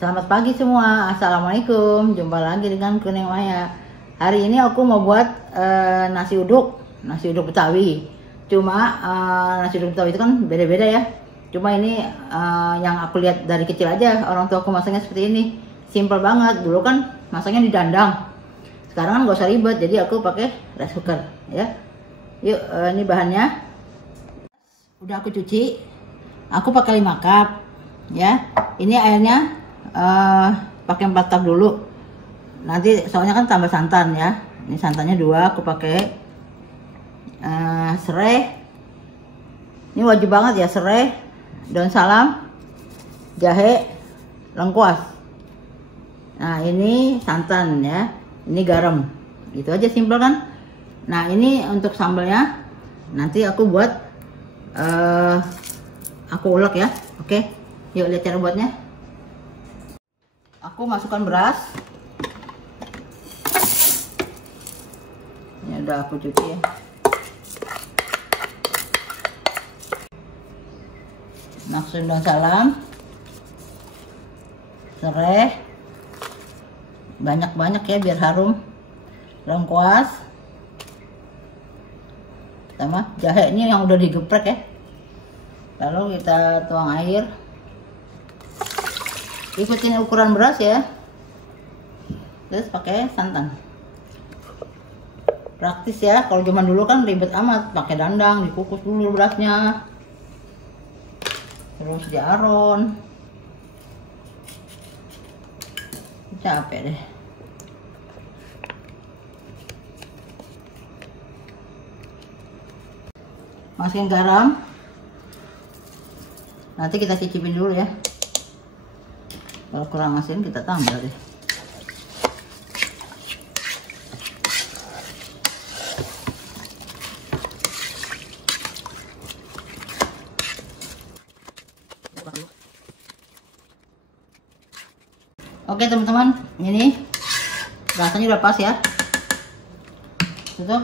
Selamat pagi semua, assalamualaikum. Jumpa lagi dengan Kuning Maya. Hari ini aku mau buat nasi uduk Betawi. Cuma nasi uduk Betawi itu kan beda-beda ya. Cuma ini yang aku lihat dari kecil aja, orang tua aku masaknya seperti ini. Simple banget. Dulu kan masaknya di dandang. Sekarang kan gak usah ribet, jadi aku pakai rice cooker ya. Yuk, ini bahannya. Udah aku cuci. Aku pakai 5 cup ya. Ini airnya pakai 4 cup dulu. Nanti soalnya kan tambah santan ya. Ini santannya 2, aku pakai serai. Ini wajib banget ya, serai, daun salam, jahe, lengkuas. Nah, ini santan ya. Ini garam. Gitu aja, simpel kan? Nah, ini untuk sambalnya nanti aku buat aku ulek ya. Oke. Yuk lihat cara buatnya. Aku masukkan beras. Ini udah aku cuci ya. Masukin daun salam, serai, banyak-banyak ya biar harum, lengkuas, sama jahe ini yang udah digeprek ya. Lalu kita tuang air. Ikutin ukuran beras ya. Terus pakai santan. Praktis ya. Kalau zaman dulu kan ribet amat, pakai dandang, dikukus dulu berasnya. Terus diaron. Capek deh. Masukin garam. Nanti kita cicipin dulu ya. Kalau kurang asin kita tambah deh. Oke teman-teman, ini rasanya udah pas ya. Tutup,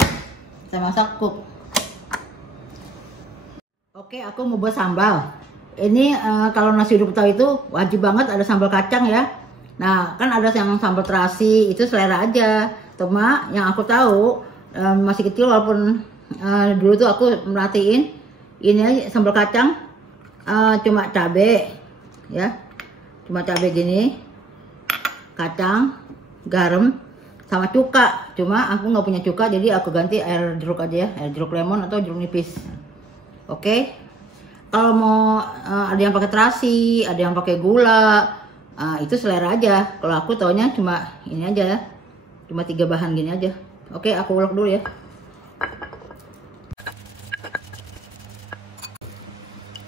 kita masak cook. Oke, aku mau buat sambal. Ini kalau nasi uduk Betawi itu wajib banget ada sambal kacang ya. Nah, kan ada yang sambal terasi, itu selera aja. Cuma yang aku tahu masih kecil, walaupun dulu tuh aku merhatiin ini aja sambal kacang cuma cabe ya. Cuma cabe gini, kacang, garam, sama cuka. Cuma aku nggak punya cuka, jadi aku ganti air jeruk aja ya, air jeruk lemon atau jeruk nipis. Oke. Kalau mau ada yang pakai terasi, ada yang pakai gula, itu selera aja. Kalau aku taunya cuma ini aja ya, cuma 3 bahan gini aja. Oke, aku ulek dulu ya.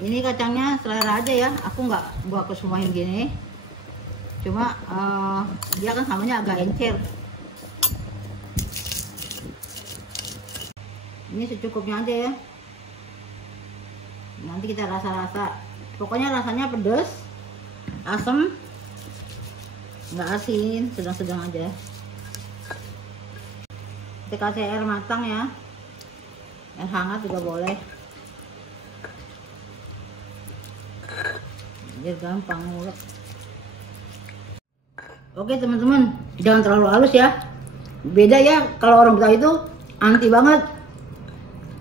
Ini kacangnya selera aja ya, aku nggak buat aku semuain gini. Cuma dia kan samanya agak encer. Ini secukupnya aja ya. Nanti kita rasa-rasa. Pokoknya rasanya pedas, asam, nggak asin, sedang-sedang aja. Kita kasih air matang ya. Air hangat juga boleh. Biar gampang ngulek. Oke teman-teman, jangan terlalu halus ya. Beda ya, kalau orang Betawi itu anti banget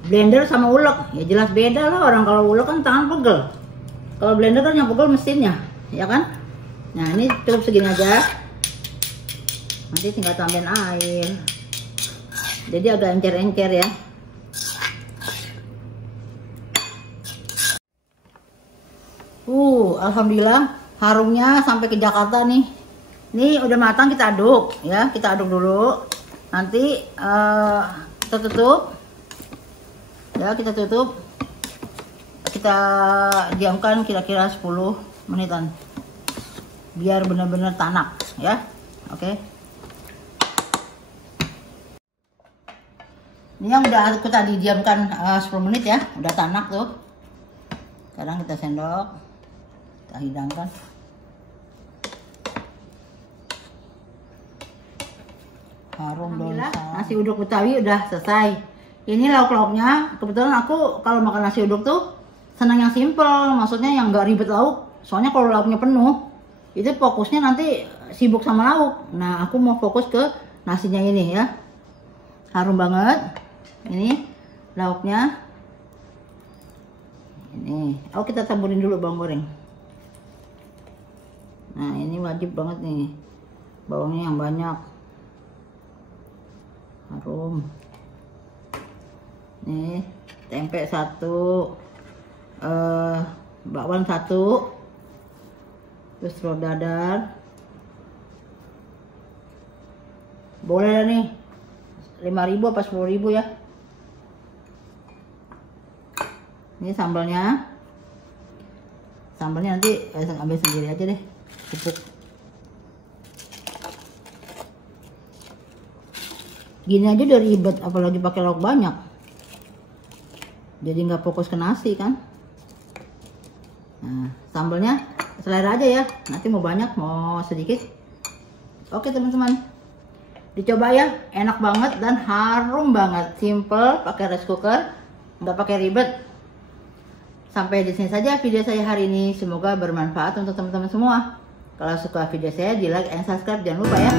blender sama ulek. Ya jelas beda lah, orang kalau ulek kan tangan pegel. Kalau blender kan yang pegel mesinnya, ya kan? Nah, ini cukup segini aja. Nanti tinggal tambahin air. Jadi agak encer-encer ya. Alhamdulillah harumnya sampai ke Jakarta nih. Ini udah matang, kita aduk ya. Kita aduk dulu. Nanti kita tutup. Ya, kita tutup. Kita diamkan kira-kira 10 menitan. Biar benar-benar tanak ya. Oke. Ini yang udah aku tadi diamkan 10 menit ya. Udah tanak tuh. Sekarang kita sendok. Kita hidangkan. Harum dong. Nasi uduk Betawi udah selesai. Ini lauk-lauknya, kebetulan aku kalau makan nasi uduk tuh senang yang simple, maksudnya yang nggak ribet lauk. Soalnya kalau lauknya penuh, itu fokusnya nanti sibuk sama lauk. Nah aku mau fokus ke nasinya ini ya. Harum banget ini lauknya. Ini kita taburin dulu bawang goreng. Nah ini wajib banget nih, bawangnya yang banyak, harum. Nih tempe 1, bakwan 1, terus telur dadar. Boleh nih 5.000 apa 10.000 ya. Ini sambalnya nanti ambil sendiri aja deh, pupuk. Gini aja udah ribet, apalagi pakai lauk banyak. Jadi nggak fokus ke nasi kan. Nah sambalnya selera aja ya, nanti mau banyak mau sedikit. Oke teman-teman, dicoba ya, enak banget dan harum banget, simple, pakai rice cooker, nggak pakai ribet. Sampai di sini saja video saya hari ini, semoga bermanfaat untuk teman-teman semua. Kalau suka video saya, di like and subscribe, jangan lupa ya.